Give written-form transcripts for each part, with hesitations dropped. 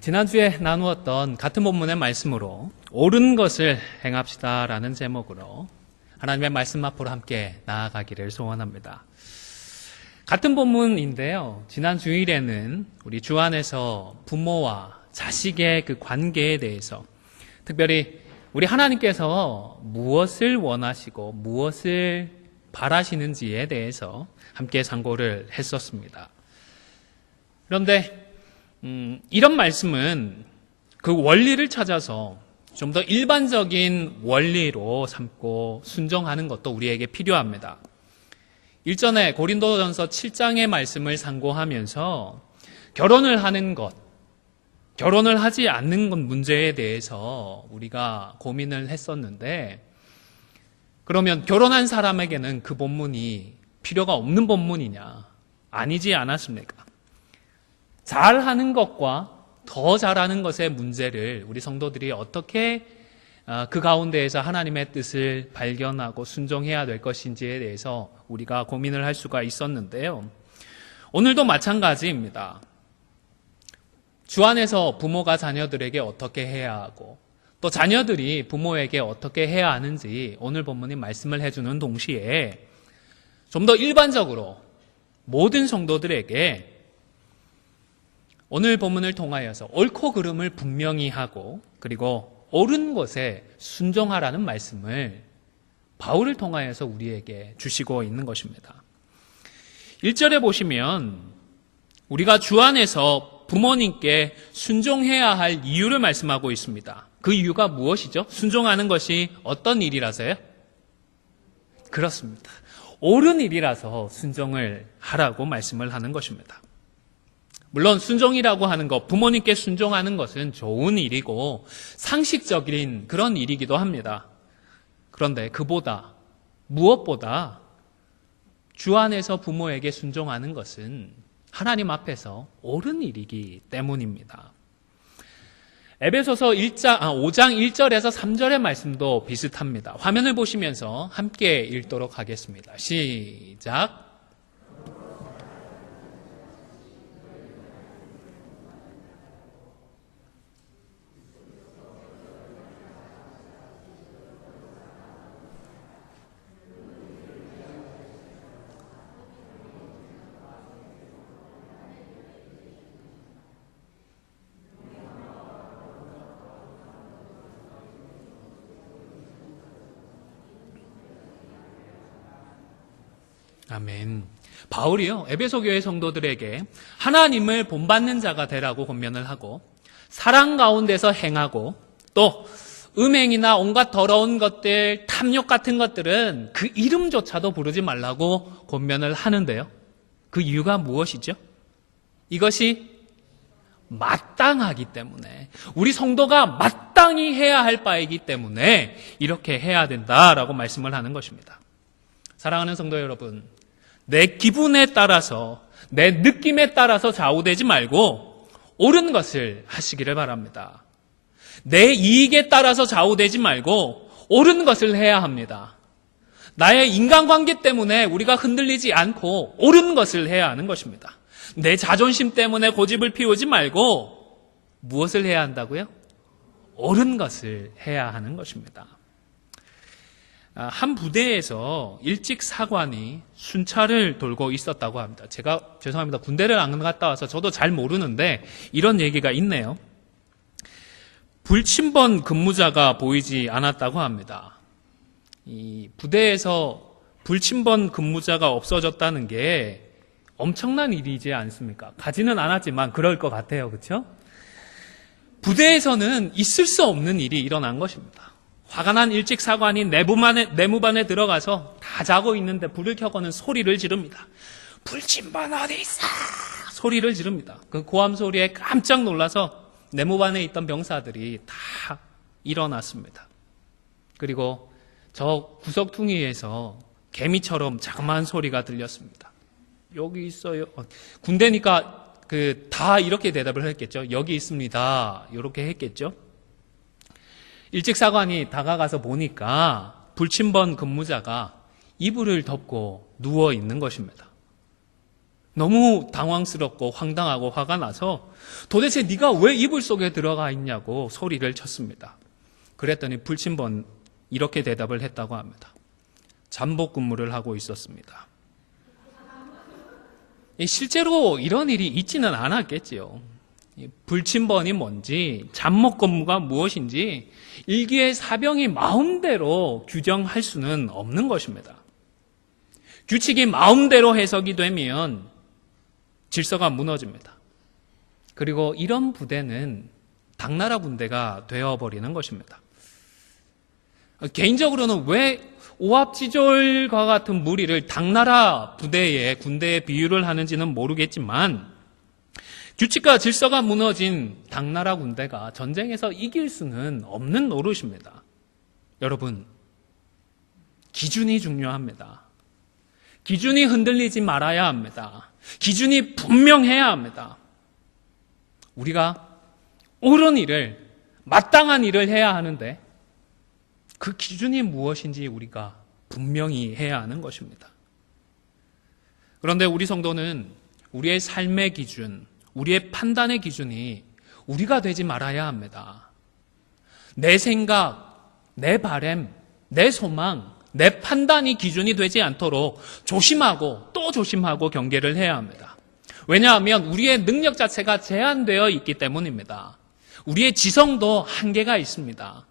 지난주에 나누었던 같은 본문의 말씀으로 옳은 것을 행합시다라는 제목으로 하나님의 말씀 앞으로 함께 나아가기를 소원합니다. 같은 본문인데요. 지난 주일에는 우리 주 안에서 부모와 자식의 그 관계에 대해서, 특별히 우리 하나님께서 무엇을 원하시고 무엇을 바라시는지에 대해서 함께 상고를 했었습니다. 그런데 이런 말씀은 그 원리를 찾아서 좀 더 일반적인 원리로 삼고 순종하는 것도 우리에게 필요합니다. 일전에 고린도전서 7장의 말씀을 상고하면서 결혼을 하는 것, 결혼을 하지 않는 것 문제에 대해서 우리가 고민을 했었는데, 그러면 결혼한 사람에게는 그 본문이 필요가 없는 본문이냐? 아니지 않았습니까? 잘하는 것과 더 잘하는 것의 문제를 우리 성도들이 어떻게 그 가운데에서 하나님의 뜻을 발견하고 순종해야 될 것인지에 대해서 우리가 고민을 할 수가 있었는데요. 오늘도 마찬가지입니다. 주 안에서 부모가 자녀들에게 어떻게 해야 하고 또 자녀들이 부모에게 어떻게 해야 하는지 오늘 본문이 말씀을 해주는 동시에 좀 더 일반적으로 모든 성도들에게 오늘 본문을 통하여서 옳고 그름을 분명히 하고 그리고 옳은 것에 순종하라는 말씀을 바울을 통하여서 우리에게 주시고 있는 것입니다. 1절에 보시면 우리가 주 안에서 부모님께 순종해야 할 이유를 말씀하고 있습니다. 그 이유가 무엇이죠? 순종하는 것이 어떤 일이라서요? 그렇습니다. 옳은 일이라서 순종을 하라고 말씀을 하는 것입니다. 물론 순종이라고 하는 것, 부모님께 순종하는 것은 좋은 일이고 상식적인 그런 일이기도 합니다. 그런데 그보다, 무엇보다 주 안에서 부모에게 순종하는 것은 하나님 앞에서 옳은 일이기 때문입니다. 에베소서 5장 1절에서 3절의 말씀도 비슷합니다. 화면을 보시면서 함께 읽도록 하겠습니다. 시작. 아멘. 바울이요, 에베소 교회 성도들에게 하나님을 본받는 자가 되라고 권면을 하고 사랑 가운데서 행하고 또 음행이나 온갖 더러운 것들, 탐욕 같은 것들은 그 이름조차도 부르지 말라고 권면을 하는데요. 그 이유가 무엇이죠? 이것이 마땅하기 때문에, 우리 성도가 마땅히 해야 할 바이기 때문에 이렇게 해야 된다라고 말씀을 하는 것입니다. 사랑하는 성도 여러분, 내 기분에 따라서, 내 느낌에 따라서 좌우되지 말고 옳은 것을 하시기를 바랍니다. 내 이익에 따라서 좌우되지 말고 옳은 것을 해야 합니다. 나의 인간관계 때문에 우리가 흔들리지 않고 옳은 것을 해야 하는 것입니다. 내 자존심 때문에 고집을 피우지 말고 무엇을 해야 한다고요? 옳은 것을 해야 하는 것입니다. 한 부대에서 일찍 사관이 순찰을 돌고 있었다고 합니다. 제가 죄송합니다. 군대를 안 갔다 와서 저도 잘 모르는데 이런 얘기가 있네요. 불침번 근무자가 보이지 않았다고 합니다. 이 부대에서 불침번 근무자가 없어졌다는 게 엄청난 일이지 않습니까? 가지는 않았지만 그럴 것 같아요. 그렇죠? 부대에서는 있을 수 없는 일이 일어난 것입니다. 화가 난 일찍 사관이 내무반에 들어가서 다 자고 있는데 불을 켜고는 소리를 지릅니다. 불침번 어디 있어? 소리를 지릅니다. 그 고함 소리에 깜짝 놀라서 내무반에 있던 병사들이 다 일어났습니다. 그리고 저 구석퉁이에서 개미처럼 자그마한 소리가 들렸습니다. 여기 있어요. 군대니까 다 이렇게 대답을 했겠죠. 여기 있습니다. 이렇게 했겠죠. 일찍 사관이 다가가서 보니까 불침번 근무자가 이불을 덮고 누워 있는 것입니다. 너무 당황스럽고 황당하고 화가 나서 도대체 네가 왜 이불 속에 들어가 있냐고 소리를 쳤습니다. 그랬더니 불침번 이렇게 대답을 했다고 합니다. 잠복 근무를 하고 있었습니다. 실제로 이런 일이 있지는 않았겠지요. 불침번이 뭔지, 잠복 근무가 무엇인지 일기의 사병이 마음대로 규정할 수는 없는 것입니다. 규칙이 마음대로 해석이 되면 질서가 무너집니다. 그리고 이런 부대는 당나라 군대가 되어버리는 것입니다. 개인적으로는 왜 오합지졸과 같은 무리를 당나라 군대에 비유를 하는지는 모르겠지만 규칙과 질서가 무너진 당나라 군대가 전쟁에서 이길 수는 없는 노릇입니다. 여러분, 기준이 중요합니다. 기준이 흔들리지 말아야 합니다. 기준이 분명해야 합니다. 우리가 옳은 일을, 마땅한 일을 해야 하는데 그 기준이 무엇인지 우리가 분명히 해야 하는 것입니다. 그런데 우리 성도는 우리의 삶의 기준, 우리의 판단의 기준이 우리가 되지 말아야 합니다. 내 생각, 내 바램, 내 소망, 내 판단이 기준이 되지 않도록 조심하고 또 조심하고 경계를 해야 합니다. 왜냐하면 우리의 능력 자체가 제한되어 있기 때문입니다. 우리의 지성도 한계가 있습니다.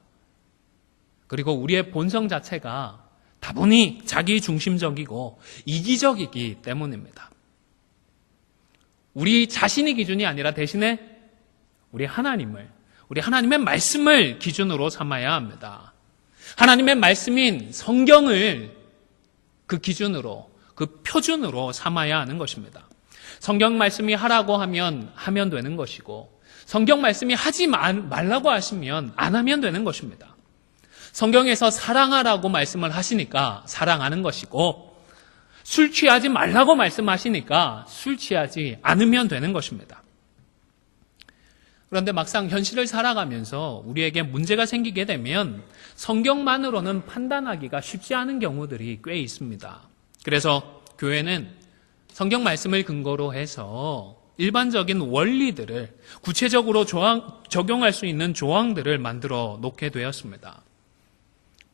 그리고 우리의 본성 자체가 다분히 자기 중심적이고 이기적이기 때문입니다. 우리 자신이 기준이 아니라 대신에 우리 하나님의 말씀을 기준으로 삼아야 합니다. 하나님의 말씀인 성경을 그 기준으로, 그 표준으로 삼아야 하는 것입니다. 성경 말씀이 하라고 하면 되는 것이고, 성경 말씀이 하지 말라고 하시면 안 하면 되는 것입니다. 성경에서 사랑하라고 말씀을 하시니까 사랑하는 것이고, 술 취하지 말라고 말씀하시니까 술 취하지 않으면 되는 것입니다. 그런데 막상 현실을 살아가면서 우리에게 문제가 생기게 되면 성경만으로는 판단하기가 쉽지 않은 경우들이 꽤 있습니다. 그래서 교회는 성경 말씀을 근거로 해서 일반적인 원리들을 구체적으로 적용할 수 있는 조항들을 만들어 놓게 되었습니다.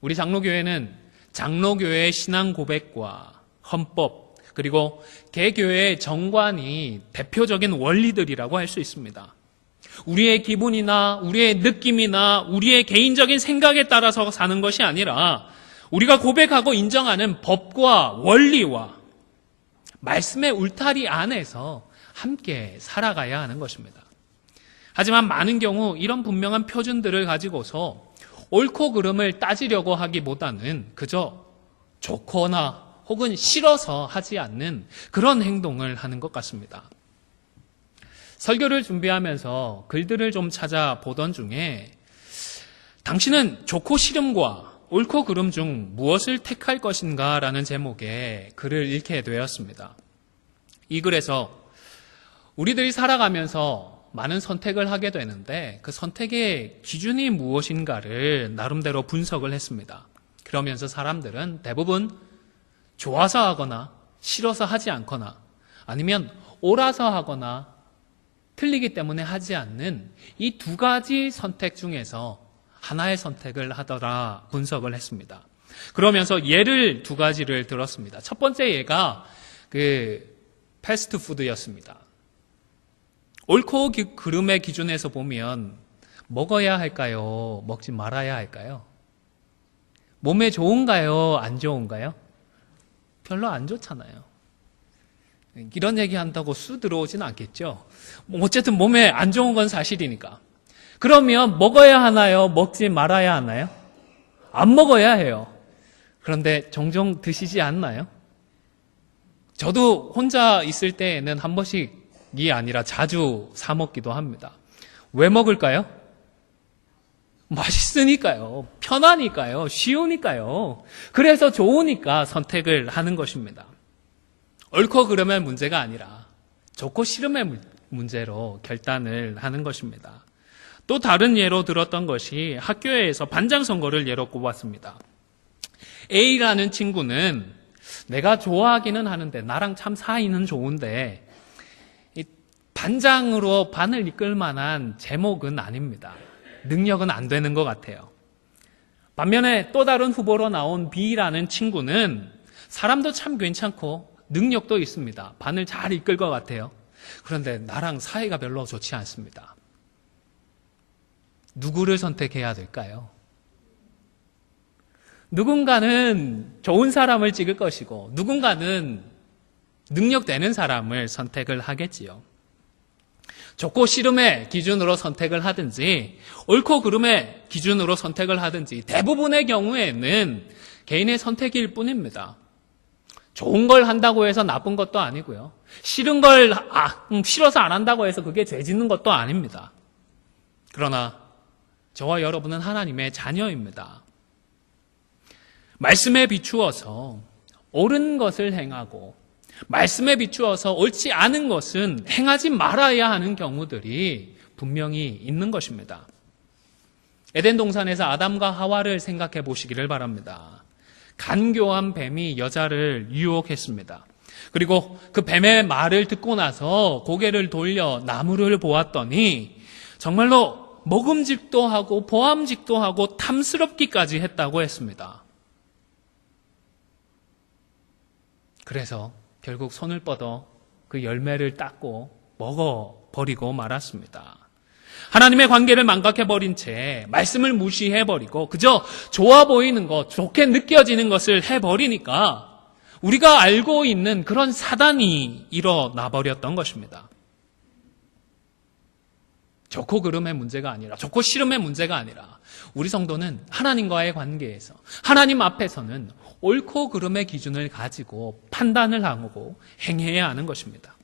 우리 장로교회는 장로교회의 신앙 고백과 헌법, 그리고 개교회의 정관이 대표적인 원리들이라고 할 수 있습니다. 우리의 기분이나 우리의 느낌이나 우리의 개인적인 생각에 따라서 사는 것이 아니라 우리가 고백하고 인정하는 법과 원리와 말씀의 울타리 안에서 함께 살아가야 하는 것입니다. 하지만 많은 경우 이런 분명한 표준들을 가지고서 옳고 그름을 따지려고 하기보다는 그저 좋거나 혹은 싫어서 하지 않는 그런 행동을 하는 것 같습니다. 설교를 준비하면서 글들을 좀 찾아보던 중에 당신은 좋고 싫음과 옳고 그름 중 무엇을 택할 것인가 라는 제목의 글을 읽게 되었습니다. 이 글에서 우리들이 살아가면서 많은 선택을 하게 되는데 그 선택의 기준이 무엇인가를 나름대로 분석을 했습니다. 그러면서 사람들은 대부분 좋아서 하거나 싫어서 하지 않거나 아니면 옳아서 하거나 틀리기 때문에 하지 않는 이 두 가지 선택 중에서 하나의 선택을 하더라 분석을 했습니다. 그러면서 예를 두 가지를 들었습니다. 첫 번째 예가 패스트푸드였습니다. 옳고 그름의 기준에서 보면 먹어야 할까요? 먹지 말아야 할까요? 몸에 좋은가요? 안 좋은가요? 별로 안 좋잖아요. 이런 얘기 한다고 수 들어오진 않겠죠. 어쨌든 몸에 안 좋은 건 사실이니까. 그러면 먹어야 하나요? 먹지 말아야 하나요? 안 먹어야 해요. 그런데 종종 드시지 않나요? 저도 혼자 있을 때에는 한 번씩이 아니라 자주 사 먹기도 합니다. 왜 먹을까요? 맛있으니까요. 편하니까요. 쉬우니까요. 그래서 좋으니까 선택을 하는 것입니다. 옳고 그름의 문제가 아니라 좋고 싫음의 문제로 결단을 하는 것입니다. 또 다른 예로 들었던 것이 학교에서 반장 선거를 예로 꼽았습니다. A라는 친구는 내가 좋아하기는 하는데 나랑 참 사이는 좋은데 이 반장으로 반을 이끌 만한 제목은 아닙니다. 능력은 안 되는 것 같아요. 반면에 또 다른 후보로 나온 B라는 친구는 사람도 참 괜찮고 능력도 있습니다. 반을 잘 이끌 것 같아요. 그런데 나랑 사이가 별로 좋지 않습니다. 누구를 선택해야 될까요? 누군가는 좋은 사람을 찍을 것이고 누군가는 능력되는 사람을 선택을 하겠지요. 좋고 싫음의 기준으로 선택을 하든지 옳고 그름의 기준으로 선택을 하든지 대부분의 경우에는 개인의 선택일 뿐입니다. 좋은 걸 한다고 해서 나쁜 것도 아니고요. 싫은 걸 싫어서 안 한다고 해서 그게 죄 짓는 것도 아닙니다. 그러나 저와 여러분은 하나님의 자녀입니다. 말씀에 비추어서 옳은 것을 행하고 말씀에 비추어서 옳지 않은 것은 행하지 말아야 하는 경우들이 분명히 있는 것입니다. 에덴 동산에서 아담과 하와를 생각해 보시기를 바랍니다. 간교한 뱀이 여자를 유혹했습니다. 그리고 그 뱀의 말을 듣고 나서 고개를 돌려 나무를 보았더니 정말로 먹음직도 하고 보암직도 하고 탐스럽기까지 했다고 했습니다. 그래서 결국 손을 뻗어 그 열매를 땄고 먹어버리고 말았습니다. 하나님의 관계를 망각해버린 채 말씀을 무시해버리고 그저 좋아 보이는 것, 좋게 느껴지는 것을 해버리니까 우리가 알고 있는 그런 사단이 일어나 버렸던 것입니다. 좋고 그름의 문제가 아니라, 좋고 싫음의 문제가 아니라 우리 성도는 하나님과의 관계에서 하나님 앞에서는 옳고 그름의 기준을 가지고 판단을 하고 행해야 하는 것입니다.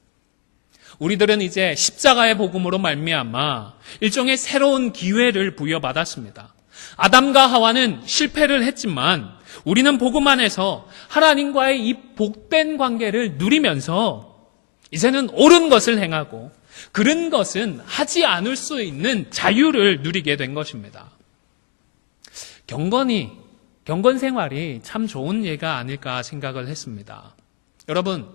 우리들은 이제 십자가의 복음으로 말미암아 일종의 새로운 기회를 부여받았습니다. 아담과 하와는 실패를 했지만 우리는 복음 안에서 하나님과의 이 복된 관계를 누리면서 이제는 옳은 것을 행하고 그른 것은 하지 않을 수 있는 자유를 누리게 된 것입니다. 경건 생활이 참 좋은 예가 아닐까 생각을 했습니다. 여러분,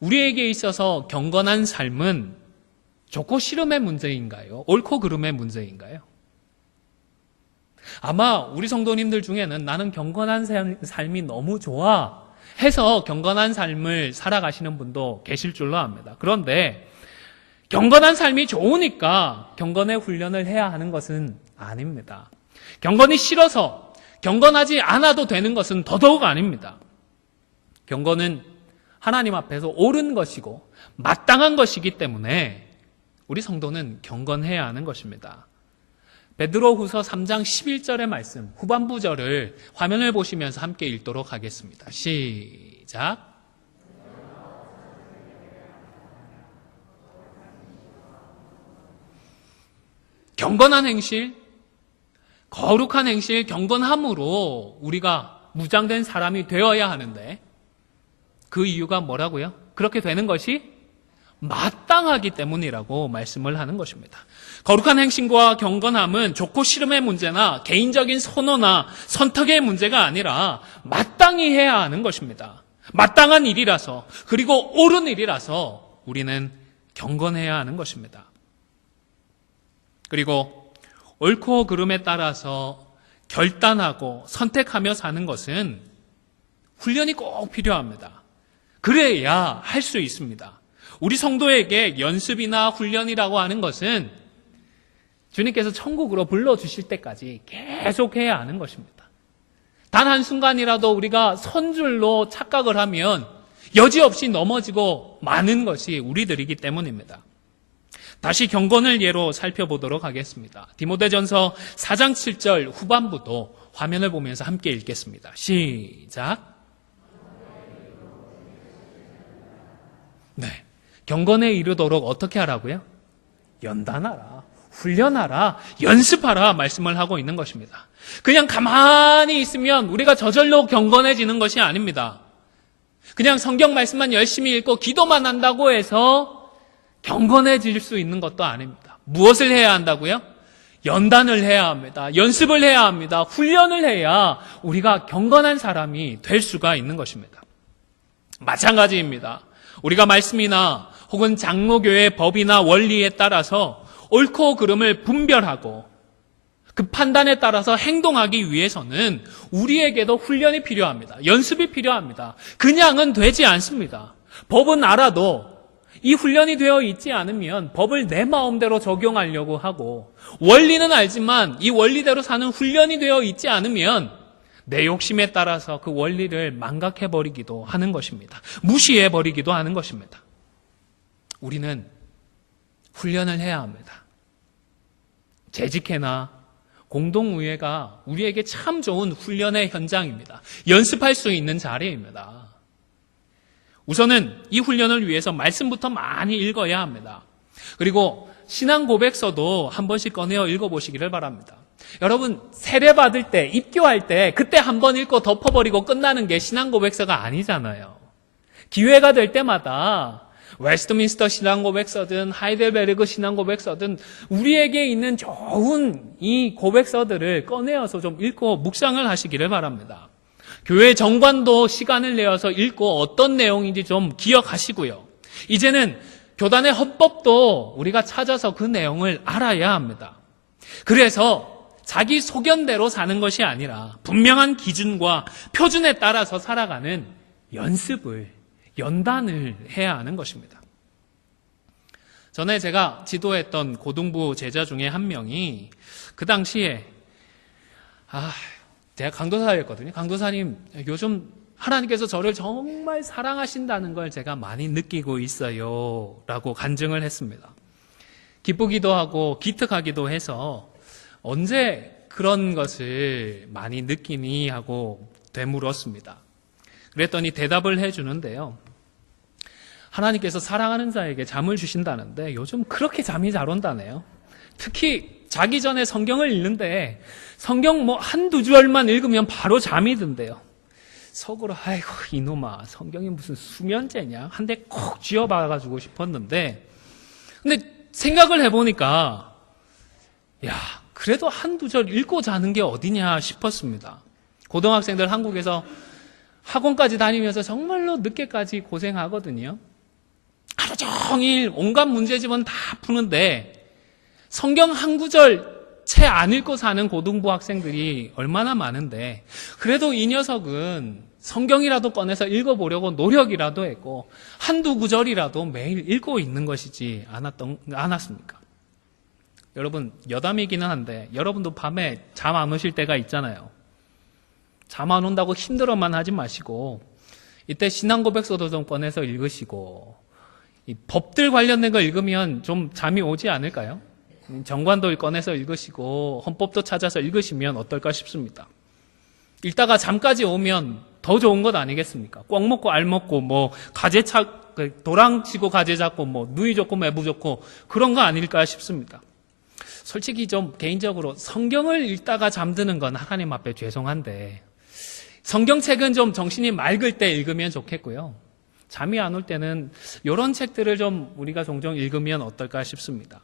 우리에게 있어서 경건한 삶은 좋고 싫음의 문제인가요? 옳고 그름의 문제인가요? 아마 우리 성도님들 중에는 나는 경건한 삶이 너무 좋아 해서 경건한 삶을 살아가시는 분도 계실 줄로 압니다. 그런데 경건한 삶이 좋으니까 경건의 훈련을 해야 하는 것은 아닙니다. 경건이 싫어서 경건하지 않아도 되는 것은 더더욱 아닙니다. 경건은 하나님 앞에서 옳은 것이고 마땅한 것이기 때문에 우리 성도는 경건해야 하는 것입니다. 베드로후서 3장 11절의 말씀 후반부 절을 화면을 보시면서 함께 읽도록 하겠습니다. 시작. 경건한 행실, 거룩한 행실, 경건함으로 우리가 무장된 사람이 되어야 하는데 그 이유가 뭐라고요? 그렇게 되는 것이 마땅하기 때문이라고 말씀을 하는 것입니다. 거룩한 행실과 경건함은 좋고 싫음의 문제나 개인적인 선호나 선택의 문제가 아니라 마땅히 해야 하는 것입니다. 마땅한 일이라서 그리고 옳은 일이라서 우리는 경건해야 하는 것입니다. 그리고 옳고 그름에 따라서 결단하고 선택하며 사는 것은 훈련이 꼭 필요합니다. 그래야 할 수 있습니다. 우리 성도에게 연습이나 훈련이라고 하는 것은 주님께서 천국으로 불러주실 때까지 계속해야 하는 것입니다. 단 한순간이라도 우리가 선줄로 착각을 하면 여지없이 넘어지고 마는 것이 우리들이기 때문입니다. 다시 경건을 예로 살펴보도록 하겠습니다. 디모데전서 4장 7절 후반부도 화면을 보면서 함께 읽겠습니다. 시작. 네, 경건에 이르도록 어떻게 하라고요? 연단하라, 훈련하라, 연습하라 말씀을 하고 있는 것입니다. 그냥 가만히 있으면 우리가 저절로 경건해지는 것이 아닙니다. 그냥 성경 말씀만 열심히 읽고 기도만 한다고 해서 경건해질 수 있는 것도 아닙니다. 무엇을 해야 한다고요? 연단을 해야 합니다. 연습을 해야 합니다. 훈련을 해야 우리가 경건한 사람이 될 수가 있는 것입니다. 마찬가지입니다. 우리가 말씀이나 혹은 장로교의 법이나 원리에 따라서 옳고 그름을 분별하고 그 판단에 따라서 행동하기 위해서는 우리에게도 훈련이 필요합니다. 연습이 필요합니다. 그냥은 되지 않습니다. 법은 알아도 이 훈련이 되어 있지 않으면 법을 내 마음대로 적용하려고 하고, 원리는 알지만 이 원리대로 사는 훈련이 되어 있지 않으면 내 욕심에 따라서 그 원리를 망각해버리기도 하는 것입니다. 무시해버리기도 하는 것입니다. 우리는 훈련을 해야 합니다. 재직회나 공동의회가 우리에게 참 좋은 훈련의 현장입니다. 연습할 수 있는 자리입니다. 우선은 이 훈련을 위해서 말씀부터 많이 읽어야 합니다. 그리고 신앙 고백서도 한 번씩 꺼내어 읽어보시기를 바랍니다. 여러분, 세례받을 때, 입교할 때 그때 한 번 읽고 덮어버리고 끝나는 게 신앙 고백서가 아니잖아요. 기회가 될 때마다 웨스트민스터 신앙 고백서든 하이델베르그 신앙 고백서든 우리에게 있는 좋은 이 고백서들을 꺼내어서 좀 읽고 묵상을 하시기를 바랍니다. 교회 정관도 시간을 내어서 읽고 어떤 내용인지 좀 기억하시고요. 이제는 교단의 헌법도 우리가 찾아서 그 내용을 알아야 합니다. 그래서 자기 소견대로 사는 것이 아니라 분명한 기준과 표준에 따라서 살아가는 연단을 해야 하는 것입니다. 전에 제가 지도했던 고등부 제자 중에 한 명이 그 당시에 제가 강도사였거든요. 강도사님, 요즘 하나님께서 저를 정말 사랑하신다는 걸 제가 많이 느끼고 있어요 라고 간증을 했습니다. 기쁘기도 하고 기특하기도 해서 언제 그런 것을 많이 느끼니 하고 되물었습니다. 그랬더니 대답을 해주는데요. 하나님께서 사랑하는 자에게 잠을 주신다는데 요즘 그렇게 잠이 잘 온다네요. 특히 자기 전에 성경을 읽는데 성경 한두 줄만 읽으면 바로 잠이 든대요. 속으로 아이고 이놈아, 성경이 무슨 수면제냐, 한 대 콕 쥐어박아주고 싶었는데, 근데 생각을 해보니까 그래도 한두 절 읽고 자는 게 어디냐 싶었습니다. 고등학생들 한국에서 학원까지 다니면서 정말로 늦게까지 고생하거든요. 하루 종일 온갖 문제집은 다 푸는데 성경 한 구절 채 안 읽고 사는 고등부 학생들이 얼마나 많은데, 그래도 이 녀석은 성경이라도 꺼내서 읽어보려고 노력이라도 했고 한두 구절이라도 매일 읽고 있는 것이지 않았습니까? 여러분, 여담이기는 한데 여러분도 밤에 잠 안 오실 때가 있잖아요. 잠 안 온다고 힘들어만 하지 마시고 이때 신앙 고백서도 좀 꺼내서 읽으시고, 이 법들 관련된 거 읽으면 좀 잠이 오지 않을까요? 정관도 꺼내서 읽으시고 헌법도 찾아서 읽으시면 어떨까 싶습니다. 읽다가 잠까지 오면 더 좋은 것 아니겠습니까? 꽉 먹고 알 먹고 도랑 치고 가재 잡고 누이 좋고 매부 좋고 그런 거 아닐까 싶습니다. 솔직히 좀 개인적으로 성경을 읽다가 잠드는 건 하나님 앞에 죄송한데, 성경책은 좀 정신이 맑을 때 읽으면 좋겠고요. 잠이 안 올 때는 이런 책들을 좀 우리가 종종 읽으면 어떨까 싶습니다.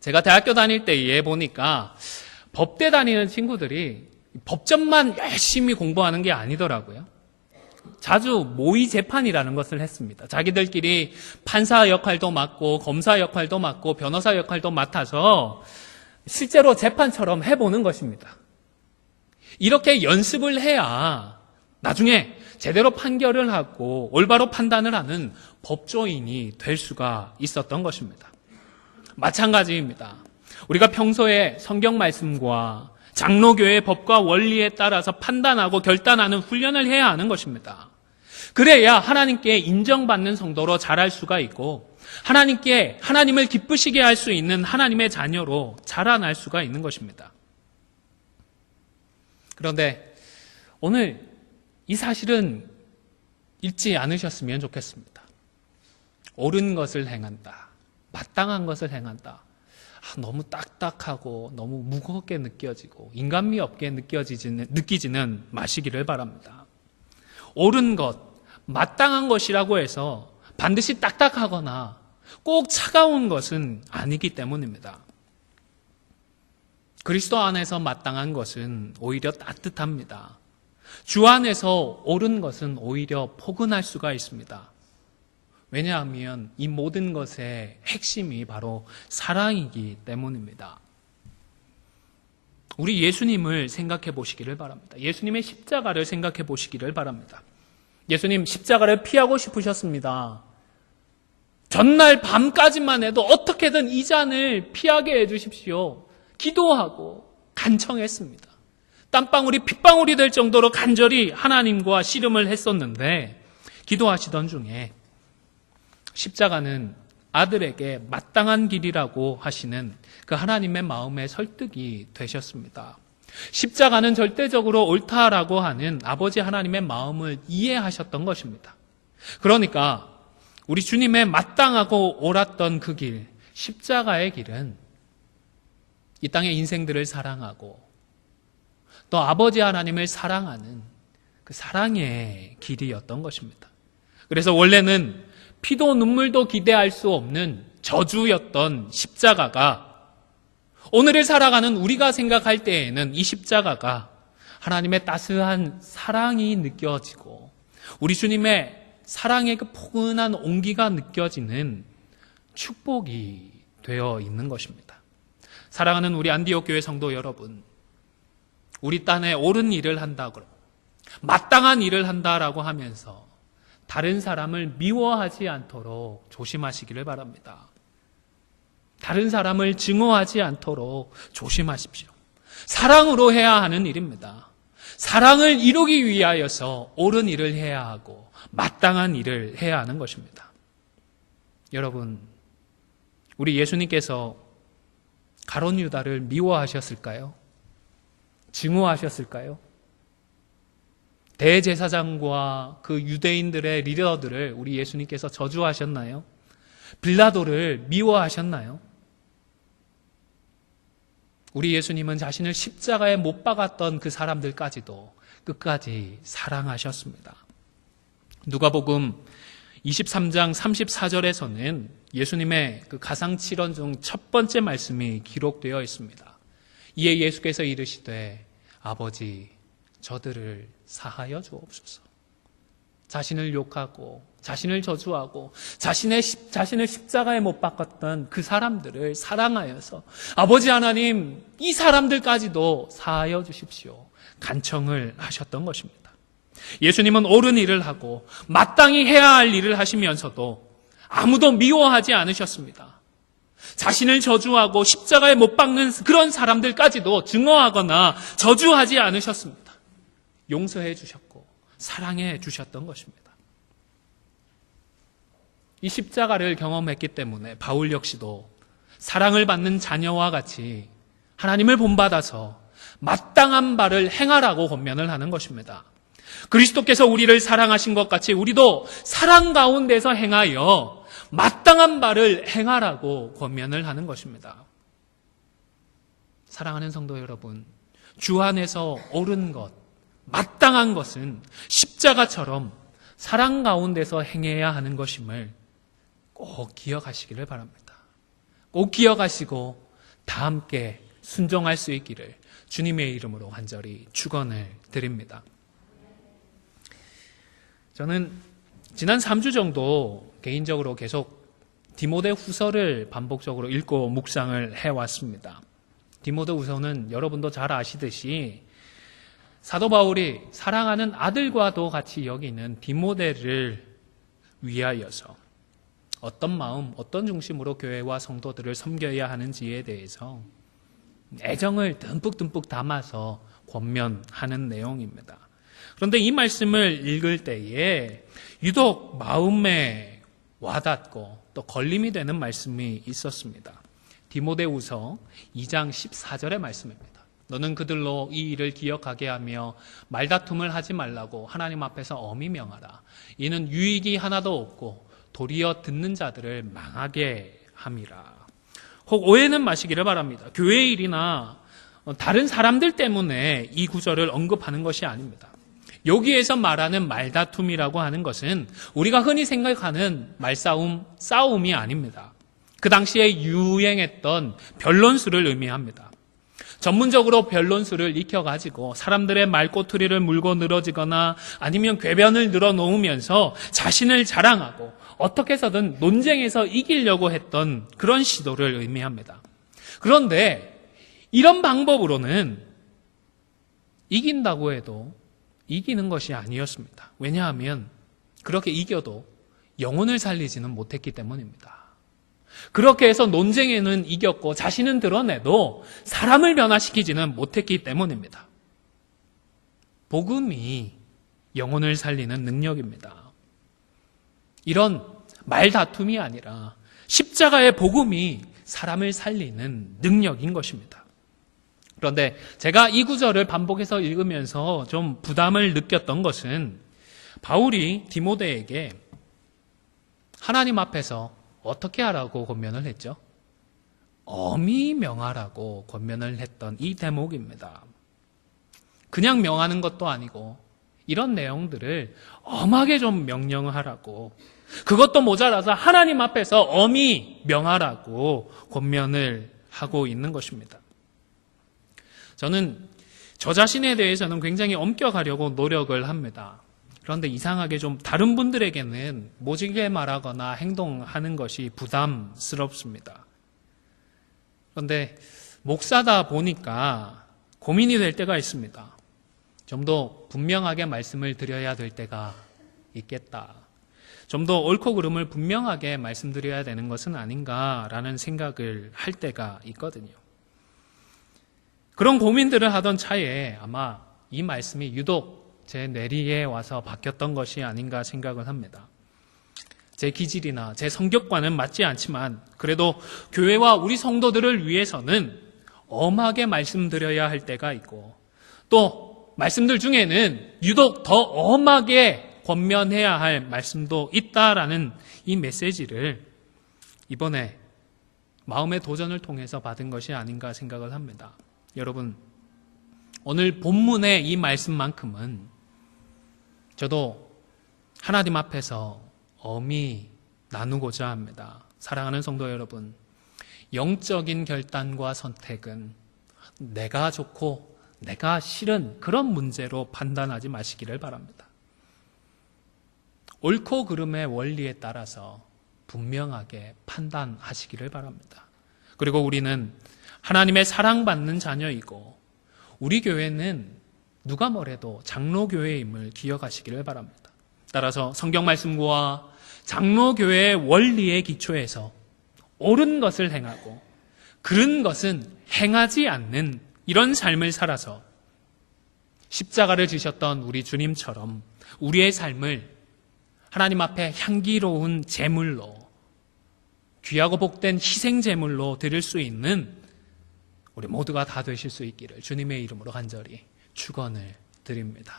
제가 대학교 다닐 때에 보니까 법대 다니는 친구들이 법전만 열심히 공부하는 게 아니더라고요. 자주 모의 재판이라는 것을 했습니다. 자기들끼리 판사 역할도 맡고 검사 역할도 맡고 변호사 역할도 맡아서 실제로 재판처럼 해보는 것입니다. 이렇게 연습을 해야 나중에 제대로 판결을 하고 올바로 판단을 하는 법조인이 될 수가 있었던 것입니다. 마찬가지입니다. 우리가 평소에 성경 말씀과 장로교의 법과 원리에 따라서 판단하고 결단하는 훈련을 해야 하는 것입니다. 그래야 하나님께 인정받는 성도로 자랄 수가 있고 하나님을 기쁘시게 할 수 있는 하나님의 자녀로 자라날 수가 있는 것입니다. 그런데 오늘 이 사실은 잊지 않으셨으면 좋겠습니다. 옳은 것을 행한다, 마땅한 것을 행한다. 너무 딱딱하고 너무 무겁게 느껴지고 인간미 없게 느끼지는 마시기를 바랍니다. 옳은 것, 마땅한 것이라고 해서 반드시 딱딱하거나 꼭 차가운 것은 아니기 때문입니다. 그리스도 안에서 마땅한 것은 오히려 따뜻합니다. 주 안에서 옳은 것은 오히려 포근할 수가 있습니다. 왜냐하면 이 모든 것의 핵심이 바로 사랑이기 때문입니다. 우리 예수님을 생각해 보시기를 바랍니다. 예수님의 십자가를 생각해 보시기를 바랍니다. 예수님 십자가를 피하고 싶으셨습니다. 전날 밤까지만 해도 어떻게든 이 잔을 피하게 해주십시오. 기도하고 간청했습니다. 땀방울이 핏방울이 될 정도로 간절히 하나님과 씨름을 했었는데 기도하시던 중에 십자가는 아들에게 마땅한 길이라고 하시는 그 하나님의 마음의 설득이 되셨습니다. 십자가는 절대적으로 옳다라고 하는 아버지 하나님의 마음을 이해하셨던 것입니다. 그러니까 우리 주님의 마땅하고 옳았던 그 길, 십자가의 길은 이 땅의 인생들을 사랑하고 또 아버지 하나님을 사랑하는 그 사랑의 길이었던 것입니다. 그래서 원래는 피도 눈물도 기대할 수 없는 저주였던 십자가가 오늘을 살아가는 우리가 생각할 때에는 이 십자가가 하나님의 따스한 사랑이 느껴지고 우리 주님의 사랑의 그 포근한 온기가 느껴지는 축복이 되어 있는 것입니다. 사랑하는 우리 안디옥 교회 성도 여러분, 우리 땅에 옳은 일을 한다고 마땅한 일을 한다라고 하면서 다른 사람을 미워하지 않도록 조심하시기를 바랍니다. 다른 사람을 증오하지 않도록 조심하십시오. 사랑으로 해야 하는 일입니다. 사랑을 이루기 위하여서 옳은 일을 해야 하고 마땅한 일을 해야 하는 것입니다. 여러분, 우리 예수님께서 가룟 유다를 미워하셨을까요? 증오하셨을까요? 대제사장과 그 유대인들의 리더들을 우리 예수님께서 저주하셨나요? 빌라도를 미워하셨나요? 우리 예수님은 자신을 십자가에 못 박았던 그 사람들까지도 끝까지 사랑하셨습니다. 누가복음 23장 34절에서는 예수님의 그 가상칠언 중 첫 번째 말씀이 기록되어 있습니다. 이에 예수께서 이르시되 아버지 저들을 사하여 주옵소서. 자신을 욕하고 자신을 저주하고 자신을 십자가에 못 박았던 그 사람들을 사랑하여서 아버지 하나님 이 사람들까지도 사하여 주십시오. 간청을 하셨던 것입니다. 예수님은 옳은 일을 하고 마땅히 해야 할 일을 하시면서도 아무도 미워하지 않으셨습니다. 자신을 저주하고 십자가에 못 박는 그런 사람들까지도 증오하거나 저주하지 않으셨습니다. 용서해 주셨고 사랑해 주셨던 것입니다. 이 십자가를 경험했기 때문에 바울 역시도 사랑을 받는 자녀와 같이 하나님을 본받아서 마땅한 바를 행하라고 권면을 하는 것입니다. 그리스도께서 우리를 사랑하신 것 같이 우리도 사랑 가운데서 행하여 마땅한 바를 행하라고 권면을 하는 것입니다. 사랑하는 성도 여러분, 주 안에서 옳은 것, 마땅한 것은 십자가처럼 사랑 가운데서 행해야 하는 것임을 꼭 기억하시기를 바랍니다. 꼭 기억하시고 다 함께 순종할 수 있기를 주님의 이름으로 간절히 축원을 드립니다. 저는 지난 3주 정도 개인적으로 계속 디모데 후서를 반복적으로 읽고 묵상을 해왔습니다. 디모데 후서는 여러분도 잘 아시듯이 사도 바울이 사랑하는 아들과도 같이 여기는 디모데를 위하여서 어떤 마음, 어떤 중심으로 교회와 성도들을 섬겨야 하는지에 대해서 애정을 듬뿍듬뿍 담아서 권면하는 내용입니다. 그런데 이 말씀을 읽을 때에 유독 마음에 와닿고 또 걸림이 되는 말씀이 있었습니다. 디모데후서 2장 14절의 말씀입니다. 너는 그들로 이 일을 기억하게 하며 말다툼을 하지 말라고 하나님 앞에서 엄히 명하라. 이는 유익이 하나도 없고 도리어 듣는 자들을 망하게 함이라. 혹 오해는 마시기를 바랍니다. 교회 일이나 다른 사람들 때문에 이 구절을 언급하는 것이 아닙니다. 여기에서 말하는 말다툼이라고 하는 것은 우리가 흔히 생각하는 싸움이 아닙니다. 그 당시에 유행했던 변론수를 의미합니다. 전문적으로 변론수를 익혀가지고 사람들의 말꼬투리를 물고 늘어지거나 아니면 궤변을 늘어놓으면서 자신을 자랑하고 어떻게 해서든 논쟁에서 이기려고 했던 그런 시도를 의미합니다. 그런데 이런 방법으로는 이긴다고 해도 이기는 것이 아니었습니다. 왜냐하면 그렇게 이겨도 영혼을 살리지는 못했기 때문입니다. 그렇게 해서 논쟁에는 이겼고 자신은 드러내도 사람을 변화시키지는 못했기 때문입니다. 복음이 영혼을 살리는 능력입니다. 이런 말다툼이 아니라 십자가의 복음이 사람을 살리는 능력인 것입니다. 그런데 제가 이 구절을 반복해서 읽으면서 좀 부담을 느꼈던 것은 바울이 디모데에게 하나님 앞에서 어떻게 하라고 권면을 했죠? 엄히 명하라고 권면을 했던 이 대목입니다. 그냥 명하는 것도 아니고 이런 내용들을 엄하게 좀 명령하라고, 그것도 모자라서 하나님 앞에서 엄히 명하라고 권면을 하고 있는 것입니다. 저는 저 자신에 대해서는 굉장히 엄격하려고 노력을 합니다. 그런데 이상하게 좀 다른 분들에게는 모질게 말하거나 행동하는 것이 부담스럽습니다. 그런데 목사다 보니까 고민이 될 때가 있습니다. 좀 더 분명하게 말씀을 드려야 될 때가 있겠다. 좀 더 옳고 그름을 분명하게 말씀드려야 되는 것은 아닌가라는 생각을 할 때가 있거든요. 그런 고민들을 하던 차에 아마 이 말씀이 유독 제 뇌리에 와서 바뀌었던 것이 아닌가 생각을 합니다. 제 기질이나 제 성격과는 맞지 않지만 그래도 교회와 우리 성도들을 위해서는 엄하게 말씀드려야 할 때가 있고, 또 말씀들 중에는 유독 더 엄하게 권면해야 할 말씀도 있다라는 이 메시지를 이번에 마음의 도전을 통해서 받은 것이 아닌가 생각을 합니다. 여러분, 오늘 본문의 이 말씀만큼은 저도 하나님 앞에서 엄히 나누고자 합니다. 사랑하는 성도 여러분, 영적인 결단과 선택은 내가 좋고 내가 싫은 그런 문제로 판단하지 마시기를 바랍니다. 옳고 그름의 원리에 따라서 분명하게 판단하시기를 바랍니다. 그리고 우리는 하나님의 사랑받는 자녀이고 우리 교회는 누가 뭐래도 장로교회임을 기억하시기를 바랍니다. 따라서 성경 말씀과 장로교회의 원리에 기초해서 옳은 것을 행하고 그른 것은 행하지 않는 이런 삶을 살아서 십자가를 지셨던 우리 주님처럼 우리의 삶을 하나님 앞에 향기로운 제물로, 귀하고 복된 희생 제물로 드릴 수 있는 우리 모두가 다 되실 수 있기를 주님의 이름으로 간절히 축원을 드립니다.